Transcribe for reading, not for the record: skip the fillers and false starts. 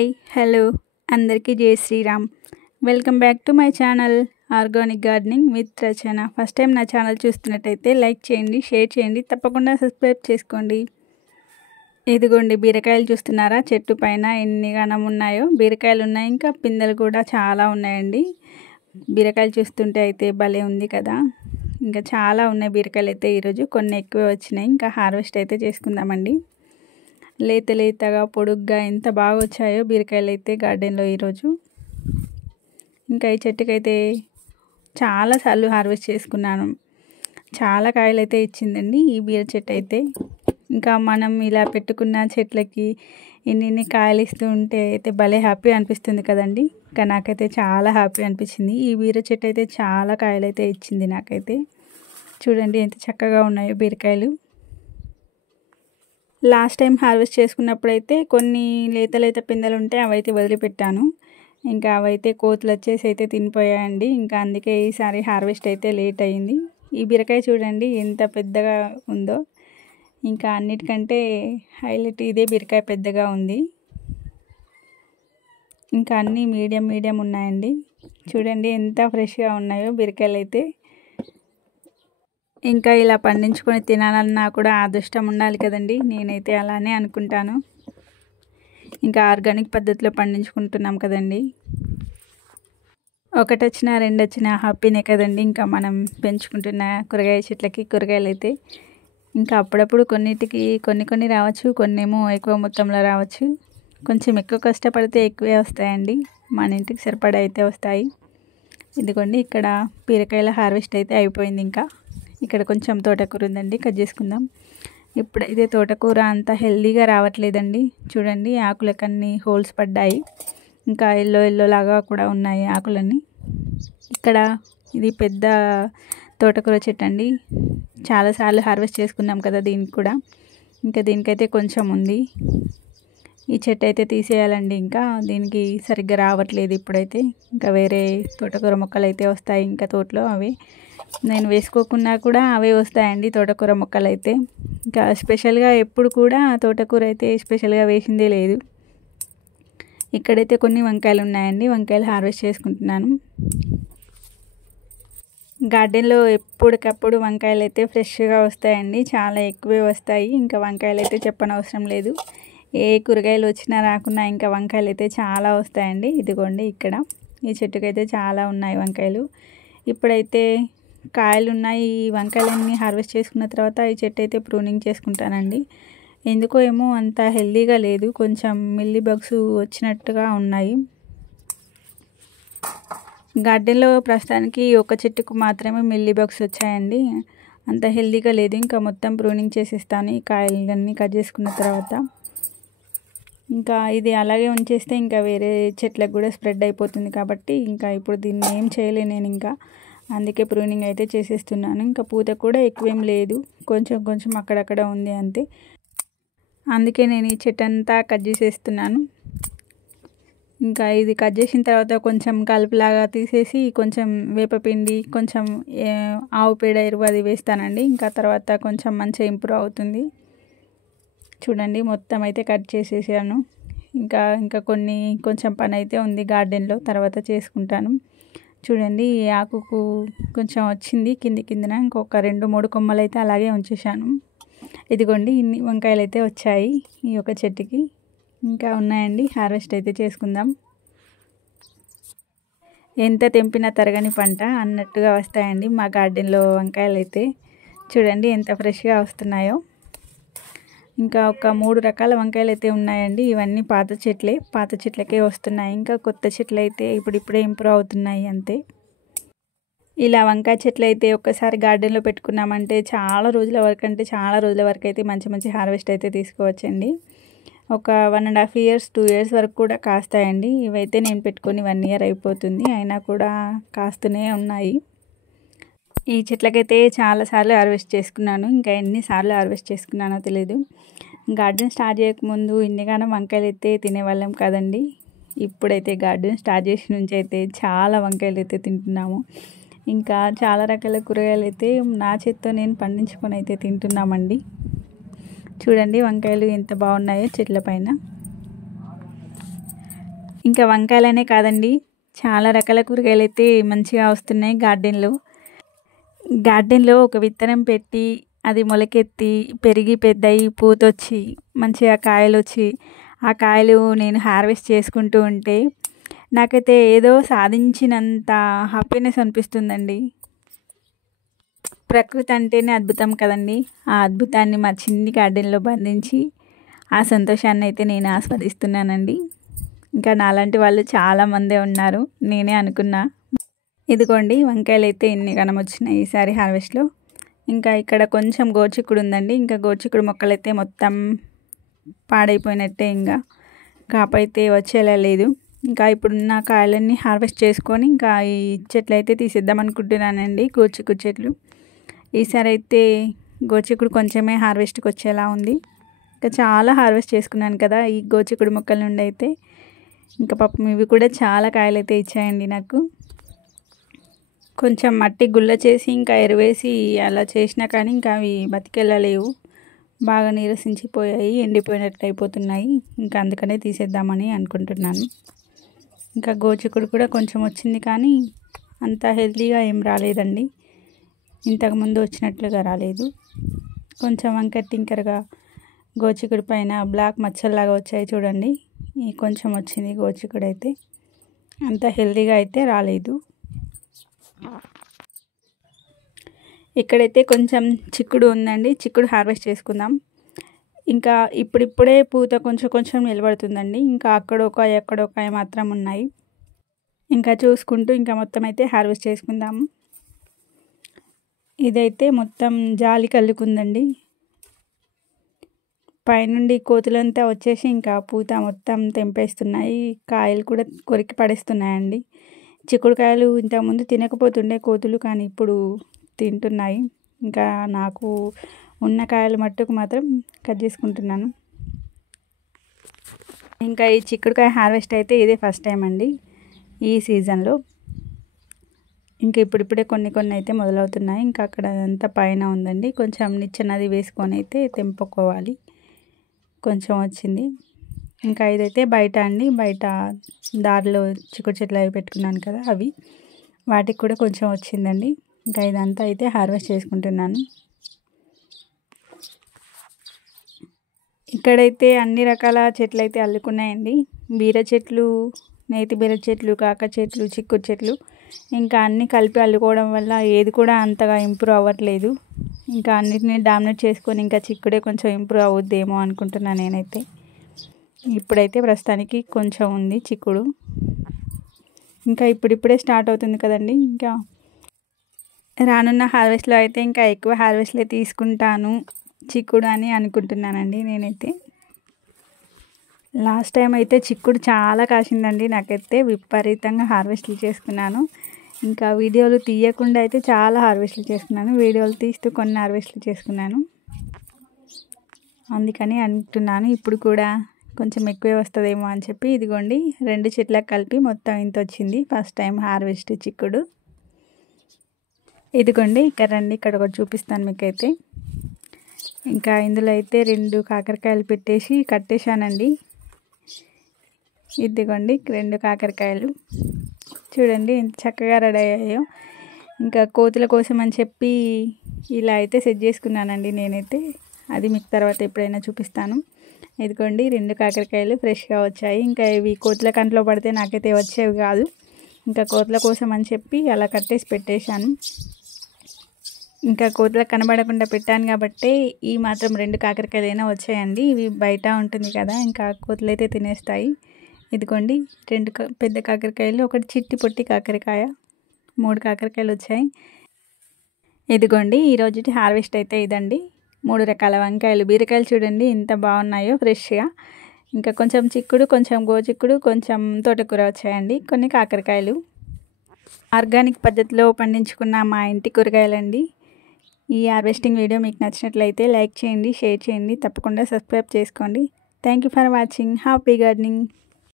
Hi hello అందరికీ జై Shriram. Welcome back to my channel organic gardening with Rachana. First time నా channel చూస్తున్నట్టయితే like చేయండి, షేర్ చేయండి, తప్పకుండా సబ్స్క్రైబ్ చేసుకోండి. ఇదిగోండి బీరకాయలు చూస్తున్నారా, చెట్టు పైన ఎన్ని గణం ఉన్నాయో బీరకాయలు ఉన్నాయి. ఇంకా పిందెలు కూడా చాలా ఉన్నాయండి. బీరకాయలు చూస్తుంటే అయితే భలే ఉంది కదా. ఇంకా చాలా ఉన్నాయి బీరకాయలు అయితే. ఈరోజు కొన్ని ఎక్కువ వచ్చినాయి. ఇంకా హార్వెస్ట్ అయితే చేసుకుందామండి. లేత లేతగా పొడుగ్గా ఎంత బాగా వచ్చాయో బీరకాయలు అయితే గార్డెన్లో ఈరోజు. ఇంకా ఈ చెట్టుకైతే చాలాసార్లు హార్వెస్ట్ చేసుకున్నాను. చాలా కాయలు అయితే ఇచ్చిందండి ఈ బీర చెట్టు అయితే. ఇంకా మనం ఇలా పెట్టుకున్న చెట్లకి ఇన్ని కాయలు ఇస్తూ ఉంటే అయితే భలే హ్యాపీ అనిపిస్తుంది కదండి. ఇంకా నాకైతే చాలా హ్యాపీ అనిపించింది. ఈ బీర చెట్టు అయితే చాలా కాయలు అయితే ఇచ్చింది నాకైతే. చూడండి ఎంత చక్కగా ఉన్నాయో బీరకాయలు. లాస్ట్ టైం హార్వెస్ట్ చేసుకున్నప్పుడు అయితే కొన్ని లేత లేత పిందెలు ఉంటే అవైతే వదిలిపెట్టాను. ఇంకా అవైతే కోతులు వచ్చేసి అయితే తినిపోయాయండి. ఇంకా అందుకే ఈసారి హార్వెస్ట్ అయితే లేట్ అయ్యింది. ఈ బీరకాయ చూడండి ఎంత పెద్దగా ఉందో. ఇంకా అన్నిటికంటే హైలైట్ ఇదే బీరకాయ పెద్దగా ఉంది. ఇంకా అన్నీ మీడియం ఉన్నాయండి. చూడండి ఎంత ఫ్రెష్గా ఉన్నాయో బీరకాయలు అయితే. ఇంకా ఇలా పండించుకొని తినాలన్నా కూడా అదృష్టం ఉండాలి కదండి. నేనైతే అలానే అనుకుంటాను. ఇంకా ఆర్గానిక్ పద్ధతిలో పండించుకుంటున్నాం కదండి. ఒకటి వచ్చినా రెండు వచ్చినా హ్యాపీనే కదండి. ఇంకా మనం పెంచుకుంటున్న కూరగాయ చెట్లకి కూరగాయలు అయితే ఇంకా అప్పుడప్పుడు కొన్నిటికి కొన్ని రావచ్చు, కొన్నేమో ఎక్కువ మొత్తంలో రావచ్చు. కొంచెం ఎక్కువ కష్టపడితే ఎక్కువే వస్తాయండి. మన ఇంటికి సరిపడా అయితే వస్తాయి. ఇదిగోండి ఇక్కడ బీరకాయల హార్వెస్ట్ అయితే అయిపోయింది. ఇంకా ఇక్కడ కొంచెం తోటకూర ఉందండి, కట్ చేసుకుందాం. ఇప్పుడైతే తోటకూర అంత హెల్దీగా రావట్లేదండి. చూడండి ఆకులకన్నీ హోల్స్ పడ్డాయి. ఇంకా ఎల్లో లాగా కూడా ఉన్నాయి ఆకులన్నీ. ఇక్కడ ఇది పెద్ద తోటకూర చెట్టు అండి. చాలాసార్లు హార్వెస్ట్ చేసుకున్నాం కదా దీనికి కూడా. ఇంకా దీనికైతే కొంచెం ఉంది. ఈ చెట్టు అయితే తీసేయాలండి. ఇంకా దీనికి సరిగ్గా రావట్లేదు ఇప్పుడైతే. ఇంకా వేరే తోటకూర మొక్కలు అయితే వస్తాయి ఇంకా తోటలో. అవి నేను వేసుకోకున్నా కూడా అవే వస్తాయండి తోటకూర మొక్కలు అయితే. ఇంకా స్పెషల్గా ఎప్పుడు కూడా తోటకూర అయితే స్పెషల్గా వేసిందే లేదు. ఇక్కడైతే కొన్ని వంకాయలు ఉన్నాయండి. వంకాయలు హార్వెస్ట్ చేసుకుంటున్నాను. గార్డెన్లో ఎప్పటికప్పుడు వంకాయలు అయితే ఫ్రెష్గా వస్తాయండి. చాలా ఎక్కువే వస్తాయి. ఇంకా వంకాయలు అయితే చెప్పనవసరం లేదు. ఏ కూరగాయలు వచ్చినా రాకున్నా ఇంకా వంకాయలు అయితే చాలా వస్తాయండి. ఇదిగోండి ఇక్కడ ఈ చెట్టుకైతే చాలా ఉన్నాయి వంకాయలు. ఇప్పుడైతే కాయలు ఉన్నాయి. ఈ వంకాయలన్నీ హార్వెస్ట్ చేసుకున్న తర్వాత ఈ చెట్టు అయితే ప్రూనింగ్ చేసుకుంటానండి. ఎందుకో ఏమో అంత హెల్దీగా లేదు. కొంచెం మిల్లీ బగ్స్ వచ్చినట్టుగా ఉన్నాయి. గార్డెన్లో ప్రస్తుతానికి ఒక చెట్టుకు మాత్రమే మిల్లీ బగ్స్ వచ్చాయండి. అంత హెల్దీగా లేదు. ఇంకా మొత్తం ప్రూనింగ్ చేసేస్తాను ఈ కాయలన్నీ కట్ చేసుకున్న తర్వాత. ఇంకా ఇది అలాగే ఉంచేస్తే ఇంకా వేరే చెట్లకు కూడా స్ప్రెడ్ అయిపోతుంది కాబట్టి ఇంకా ఇప్పుడు దీన్ని ఏం చేయలేను నేను. ఇంకా అందుకే ప్రూనింగ్ అయితే చేసేస్తున్నాను. ఇంకా పూత కూడా ఎక్కువేం లేదు, కొంచెం అక్కడక్కడ ఉంది అంతే. అందుకే నేను ఈ చెట్టు అంతా కట్ చేసేస్తున్నాను. ఇంకా ఇది కట్ చేసిన తర్వాత కొంచెం కలుపులాగా తీసేసి కొంచెం వేపపిండి, కొంచెం ఆవు పేడ ఎరువు అది వేస్తానండి. ఇంకా తర్వాత కొంచెం మంచిగా ఇంప్రూవ్ అవుతుంది. చూడండి మొత్తం అయితే కట్ చేసేసాను. ఇంకా కొంచెం పని అయితే ఉంది గార్డెన్లో, తర్వాత చేసుకుంటాను. చూడండి ఈ ఆకుకు కొంచెం వచ్చింది కిందన. ఇంకొక 2-3 కొమ్మలు అయితే అలాగే ఉంచేసాను. ఇదిగోండి ఇన్ని వంకాయలు అయితే వచ్చాయి ఈ ఒక చెట్టుకి. ఇంకా ఉన్నాయండి. హార్వెస్ట్ అయితే చేసుకుందాం. ఎంత తెంపినా తరగని పంట అన్నట్టుగా వస్తాయండి మా గార్డెన్లో వంకాయలు అయితే. చూడండి ఎంత ఫ్రెష్గా వస్తున్నాయో. ఇంకా ఒక 3 రకాల వంకాయలు అయితే ఉన్నాయండి. ఇవన్నీ పాత చెట్లకే వస్తున్నాయి. ఇంకా కొత్త చెట్లు అయితే ఇప్పుడిప్పుడే ఇంప్రూవ్ అవుతున్నాయి అంతే. ఇలా వంకాయ చెట్లు అయితే ఒక్కసారి గార్డెన్లో పెట్టుకున్నామంటే చాలా రోజుల వరకు అయితే మంచి హార్వెస్ట్ అయితే తీసుకోవచ్చండి. ఒక 1.5 years 2 years వరకు కూడా కాస్తాయండి. ఇవైతే నేను పెట్టుకొని 1 year అయిపోతుంది, అయినా కూడా కాస్తూనే ఉన్నాయి. ఈ చెట్లకైతే చాలాసార్లు హార్వెస్ట్ చేసుకున్నాను. ఇంకా ఎన్నిసార్లు హార్వెస్ట్ చేసుకున్నానో తెలియదు. గార్డెన్ స్టార్ట్ చేయకముందు ఇన్నిగానో వంకాయలు అయితే తినేవాళ్ళం కదండి. ఇప్పుడైతే గార్డెన్ స్టార్ట్ చేసి నుంచి అయితే చాలా వంకాయలు అయితే తింటున్నాము. ఇంకా చాలా రకాల కూరగాయలు అయితే నా చేత్తో నేను పండించుకొని అయితే తింటున్నామండి. చూడండి వంకాయలు ఎంత బాగున్నాయో చెట్ల పైన. ఇంకా వంకాయలనే కాదండి, చాలా రకాల కూరగాయలు అయితే మంచిగా వస్తున్నాయి గార్డెన్లో ఒక విత్తనం పెట్టి అది మొలకెత్తి పెరిగి పెద్దయి పూతొచ్చి మంచిగా కాయలు వచ్చి ఆ కాయలు నేను హార్వెస్ట్ చేసుకుంటూ ఉంటే నాకైతే ఏదో సాధించినంత హ్యాపీనెస్ అనిపిస్తుందండి. ప్రకృతి అంటేనే అద్భుతం కదండి. ఆ అద్భుతాన్ని మా చిన్ని గార్డెన్లో బంధించి ఆ సంతోషాన్ని అయితే నేను ఆస్వాదిస్తున్నానండి. ఇంకా నాలాంటి వాళ్ళు చాలామందే ఉన్నారు, నేనే అనుకున్నా. ఇదిగోండి వంకాయలు అయితే ఇన్ని గణం వచ్చినాయి ఈసారి హార్వెస్ట్లో. ఇంకా ఇక్కడ కొంచెం గోరుచిక్కుడు ఉందండి. ఇంకా గోరుచిక్కుడు మొక్కలు అయితే మొత్తం పాడైపోయినట్టే, ఇంకా కాపు అయితే వచ్చేలా లేదు. ఇంకా ఇప్పుడున్న కాయలన్నీ హార్వెస్ట్ చేసుకొని ఇంకా ఈ చెట్లు అయితే తీసేద్దాం అనుకుంటున్నానండి, గోరుచిక్కుడు చెట్లు. ఈసారి అయితే గోరుచిక్కుడు కొంచెమే హార్వెస్ట్కి వచ్చేలా ఉంది. ఇంకా చాలా హార్వెస్ట్ చేసుకున్నాను కదా ఈ గోరుచిక్కుడు మొక్కల నుండి అయితే. ఇంకా పాపం ఇవి కూడా చాలా కాయలు అయితే ఇచ్చాయండి నాకు. కొంచెం మట్టి గుల్ల చేసి ఇంకా ఎరువేసి అలా చేసినా కానీ ఇంకా అవి బతికెళ్ళలేవు, బాగా నీరసించిపోయాయి, ఎండిపోయినట్లు అయిపోతున్నాయి. ఇంకా అందుకనే తీసేద్దామని అనుకుంటున్నాను. ఇంకా గోరుచిక్కుడు కూడా కొంచెం వచ్చింది కానీ అంత హెల్తీగా ఏం రాలేదండి, ఇంతకుముందు వచ్చినట్లుగా రాలేదు. కొంచెం వంకర టింకరగా గోరుచిక్కుడు పైన బ్లాక్ మచ్చల్లాగా వచ్చాయి చూడండి, ఈ కొంచెం వచ్చింది గోరుచిక్కుడు అయితే, అంత హెల్తీగా అయితే రాలేదు. ఇక్కడైతే కొంచెం చిక్కుడు ఉందండి, చిక్కుడు హార్వెస్ట్ చేసుకుందాం. ఇంకా ఇప్పుడిప్పుడే పూత కొంచెం కొంచెం నిలబడుతుందండి. ఇంకా ఎక్కడొకాయ మాత్రం ఉన్నాయి. ఇంకా చూసుకుంటూ ఇంకా మొత్తం అయితే హార్వెస్ట్ చేసుకుందాము. ఇదైతే మొత్తం జాలి కల్లుకుందండి, పైనుండి కోతులంతా వచ్చేసి ఇంకా పూత మొత్తం తెంపేస్తున్నాయి, కాయలు కూడా కొరికి పడేస్తున్నాయండి. చిక్కుడుకాయలు ఇంతకుముందు తినకపోతుండే కోతులు, కానీ ఇప్పుడు తింటున్నాయి. ఇంకా నాకు ఉన్న కాయలు మట్టుకు మాత్రం కట్ చేసుకుంటున్నాను. ఇంకా ఈ చిక్కుడుకాయ హార్వెస్ట్ అయితే ఇదే ఫస్ట్ టైం అండి ఈ సీజన్లో. ఇంకా ఇప్పుడిప్పుడే కొన్ని అయితే మొదలవుతున్నాయి. ఇంకా అక్కడ అంతా పైన ఉందండి, కొంచెం నిచ్చెనది వేసుకొని అయితే తెంపుకోవాలి. కొంచెం వచ్చింది. ఇంకా ఇదైతే బయట అండి, బయట దారిలో చిక్కుడు చెట్లు అవి పెట్టుకున్నాను కదా అవి, వాటికి కూడా కొంచెం వచ్చిందండి. ఇంకా ఇదంతా అయితే హార్వెస్ట్ చేసుకుంటున్నాను. ఇక్కడైతే అన్ని రకాల చెట్లు అయితే అల్లుకున్నాయండి, బీర చెట్లు, నేతి బీర చెట్లు, కాక చెట్లు, చిక్కుడు చెట్లు, ఇంకా అన్నీ కలిపి అల్లుకోవడం వల్ల ఏది కూడా అంతగా ఇంప్రూవ్ అవ్వట్లేదు. ఇంకా అన్నిటిని డామినేట్ చేసుకొని ఇంకా చిక్కుడే కొంచెం ఇంప్రూవ్ అవుద్దేమో అనుకుంటున్నాను నేనైతే. ఇప్పుడైతే ప్రస్తుతానికి కొంచెం ఉంది చిక్కుడు, ఇంకా ఇప్పుడిప్పుడే స్టార్ట్ అవుతుంది కదండి. ఇంకా రానున్న హార్వెస్ట్లో అయితే ఇంకా ఎక్కువ హార్వెస్ట్లే తీసుకుంటాను చిక్కుడు అని అనుకుంటున్నానండి నేనైతే. లాస్ట్ టైం అయితే చిక్కుడు చాలా కాసిందండి, నాకైతే విపరీతంగా హార్వెస్ట్లు చేసుకున్నాను. ఇంకా వీడియోలు తీయకుండా అయితే చాలా హార్వెస్ట్లు చేసుకున్నాను, వీడియోలు తీస్తూ కొన్ని హార్వెస్ట్లు చేసుకున్నాను. అందుకని అంటున్నాను ఇప్పుడు కూడా కొంచెం ఎక్కువే వస్తుందేమో అని చెప్పి. ఇదిగోండి 2 చెట్లకు కలిపి మొత్తం ఇంత వచ్చింది ఫస్ట్ టైం హార్వెస్ట్ చిక్కుడు. ఇదిగోండి ఇక్కడ రండి, ఇక్కడ ఒకటి చూపిస్తాను మీకైతే. ఇంకా ఇందులో అయితే 2 కాకరకాయలు పెట్టేసి కట్టేశానండి. ఇదిగోండి 2 కాకరకాయలు చూడండి ఎంత చక్కగా రెడీ అయ్యాయో. ఇంకా కోతుల కోసం అని చెప్పి ఇలా అయితే సెట్ చేసుకున్నానండి నేనైతే, అది మీకు తర్వాత ఎప్పుడైనా చూపిస్తాను. ఇదిగోండి 2 కాకరకాయలు ఫ్రెష్గా వచ్చాయి. ఇంకా ఇవి కోతుల కంట్లో పడితే నాకైతే వచ్చేవి కాదు, ఇంకా కోతుల కోసం అని చెప్పి అలా కట్టేసి పెట్టేశాను. ఇంకా కోతులకు కనబడకుండా పెట్టాను కాబట్టి ఈ మాత్రం 2 కాకరకాయలైనా వచ్చాయండి. ఇవి బయట ఉంటుంది కదా, ఇంకా కోతులు అయితే తినేస్తాయి. ఇదిగోండి 2 పెద్ద కాకరకాయలు, ఒకటి చిట్టి పొట్టి కాకరకాయ, 3 కాకరకాయలు వచ్చాయి. ఇదిగోండి ఈరోజు హార్వెస్ట్ అయితే ఇదండి. 3 రకాల వంకాయలు, బీరకాయలు చూడండి ఎంత బాగున్నాయో ఫ్రెష్గా. ఇంకా కొంచెం చిక్కుడు, కొంచెం గోచిక్కుడు, కొంచెం తోటకూర వచ్చాయండి, కొన్ని కాకరకాయలు. ఆర్గానిక్ పద్ధతిలో పండించుకున్న మా ఇంటి కూరగాయలండి. ఈ హార్వెస్టింగ్ వీడియో మీకు నచ్చినట్లయితే లైక్ చేయండి, షేర్ చేయండి, తప్పకుండా సబ్స్క్రైబ్ చేసుకోండి. Thank you for watching. Happy gardening.